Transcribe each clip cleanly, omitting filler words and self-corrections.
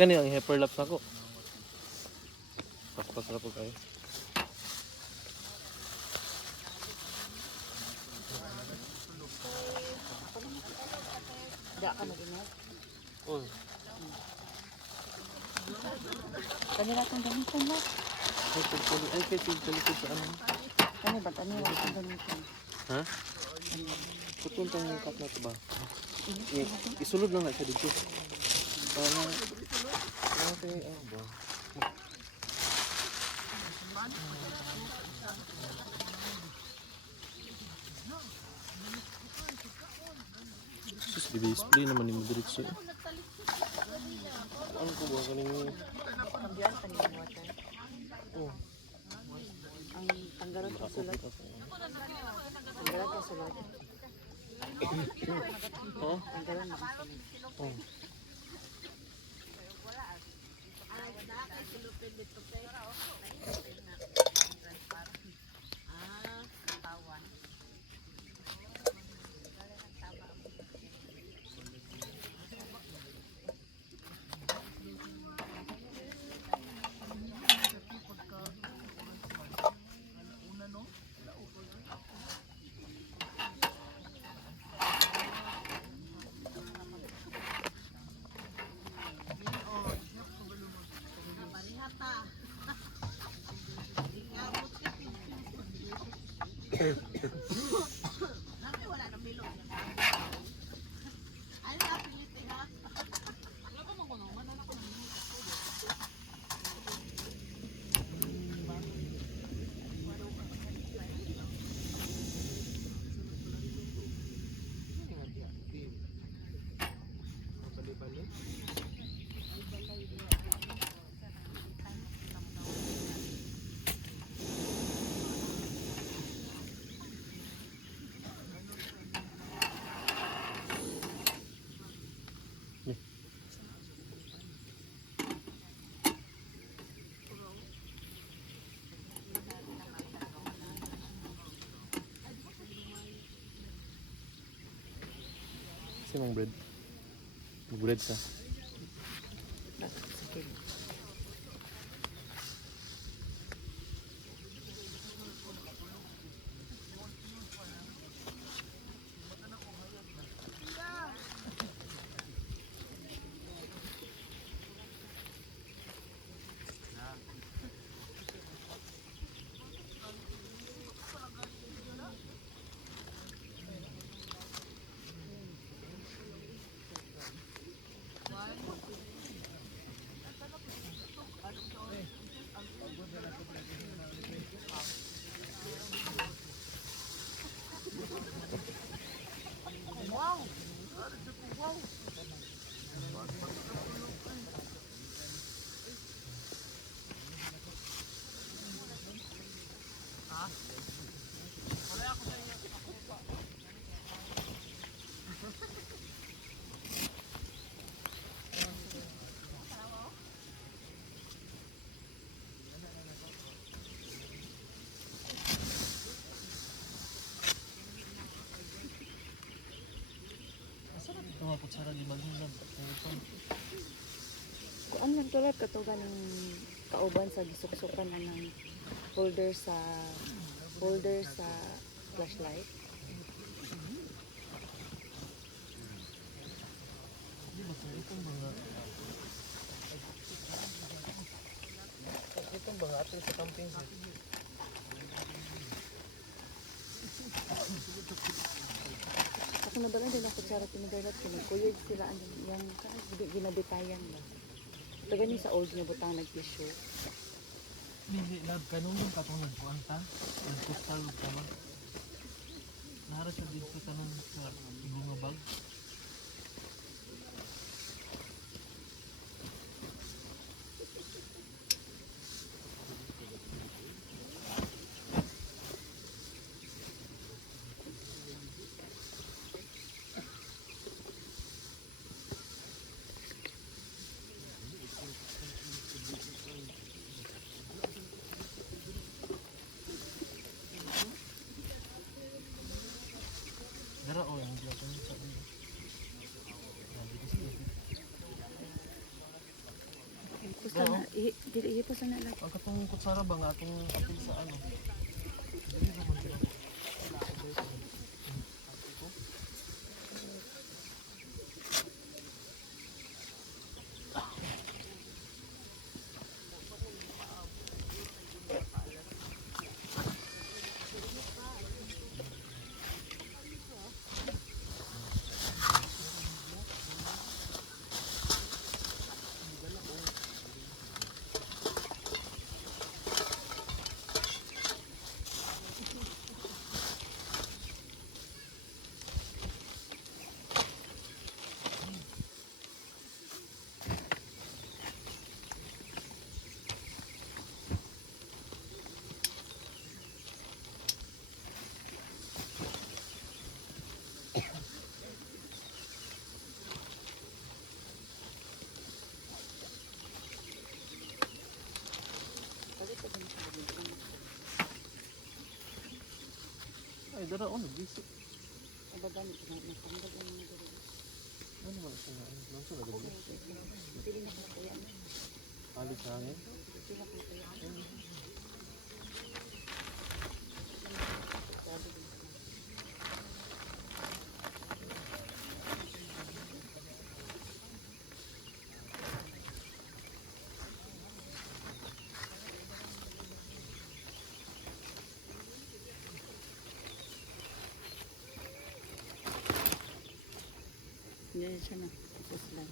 Kani ang hyperlapse ako. Paspas na po kayo. Da ka mag-ingat. Oh. Kanila kang gamitan mo. Ay, kaya tigtalikod sa ano. Kani ba? Kanila kang gamitan. Ha? Putuntang yung cut na ito ba? Isulod lang na siya dito. Parang... Okay, ano ba? Sus, di-display naman ni mo diretso. Ano ko ba? Kaning... Kambiyan, kanila water. Oh. Ang tanggalan ka sulat. Tanggalan ka sulat. Oh? Tanggalan ka sulat. Oh. Sinong bread? Bread ka? Mga kutsara di maghindan. Kuan man tulad katugan ng kauban sa gisuksukan na ng holder sa flashlight. Itong mga atin sa camping set. Ako nabalan din ang kutsara tinigalat kinagkuyod sila ang yung ginabitayan ba. Ito gani sa old nga butang nag-tissue. Hindi lab kanong yung katungad ko anta. Ang kustal ka ba? Nara sa dito kanang sa bunga bag. Dara o yung diya sa Dili ipo sa nalag. Ang katong kutsara ba nga atong apil sa ano? Dili ba man dira? Ay, dara on bisik. Ababan na natanggal ang mga dili. Ano man sa ano? Nang sa lagabi. Dili na ko kaya. Ali sa hangin. Dili na ko kaya. Yan siya na. Tapos lang.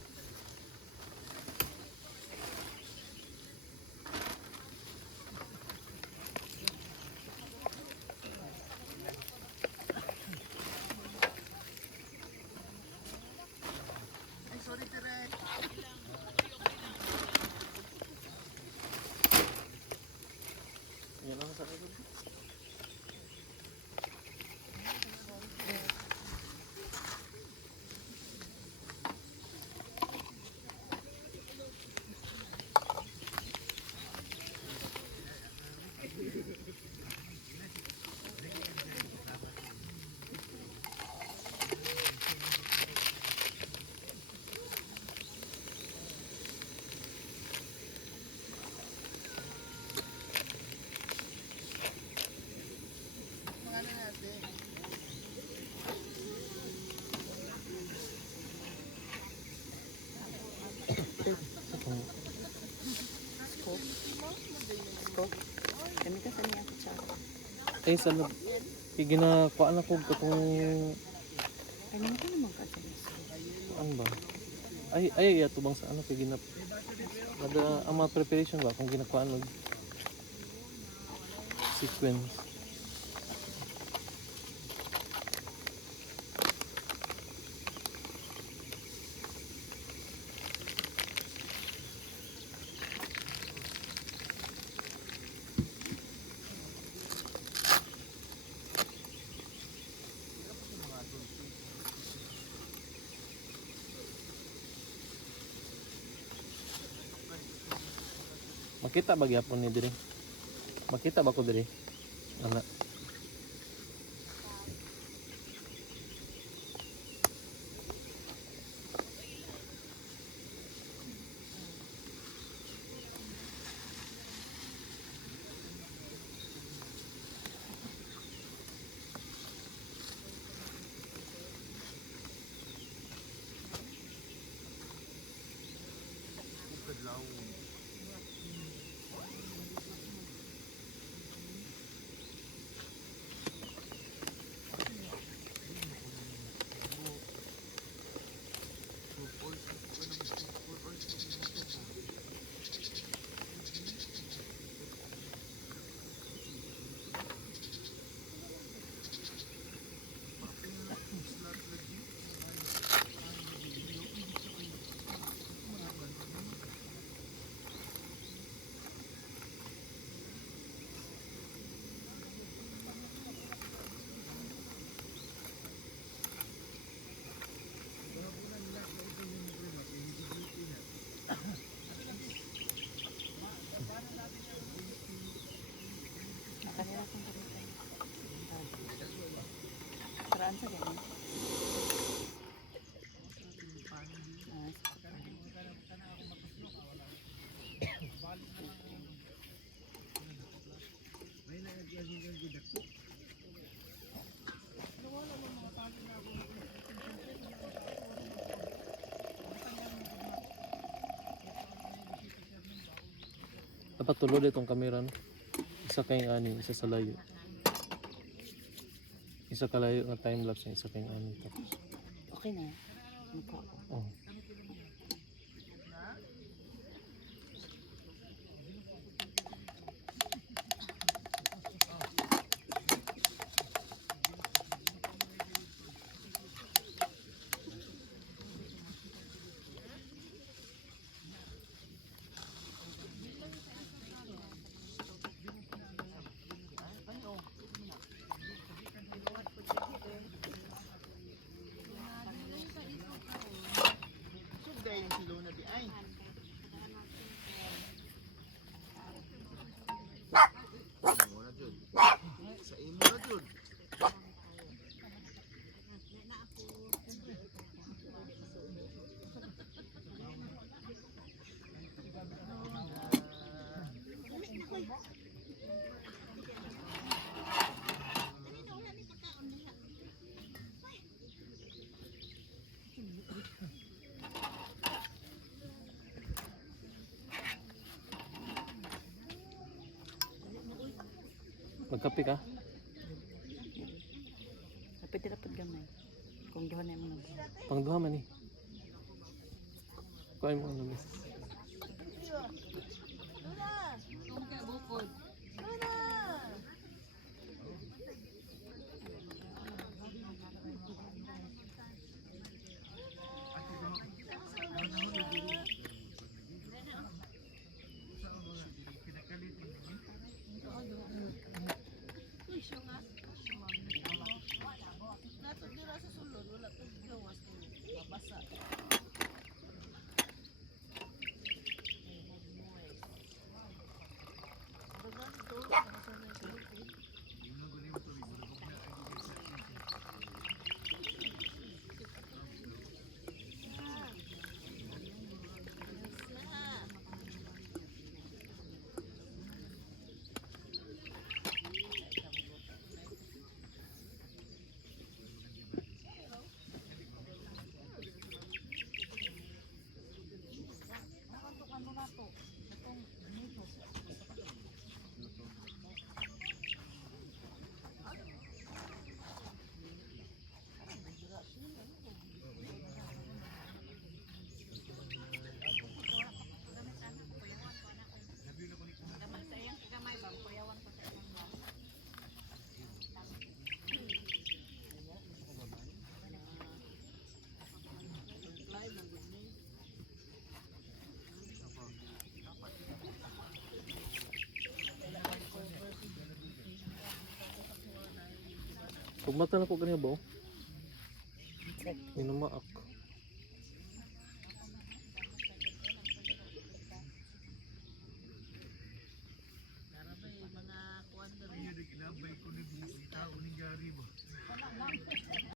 Yan ang sa likod. Kami ka sa niya kutsara. Eh sa ginakuha na ko katong Kami ka naman ka sa niya. ano ba? Ay ato bang sa ano kay ginap. Nada ang mga preparation ba kung ginakuha og sequence. Makita ba gyapon ni diri? Makita ba ko diri? Ana. Nakanila kong balikan. Saraan sa ganyan. Ah, Dapat tulod itong kamera no. Isa kay ani, isa sa layo. Isa ka layo nga time lapse, isa kay ani tapos. Okay na. Mukha ko. Oh. Sa imo na jud. Magkape ka? Dapat dapat gamay. Kung duha na mo nag. Pangduha man ni. Kuha mo ano miss. Pagmata na ko ganyan ba? Minuma ako.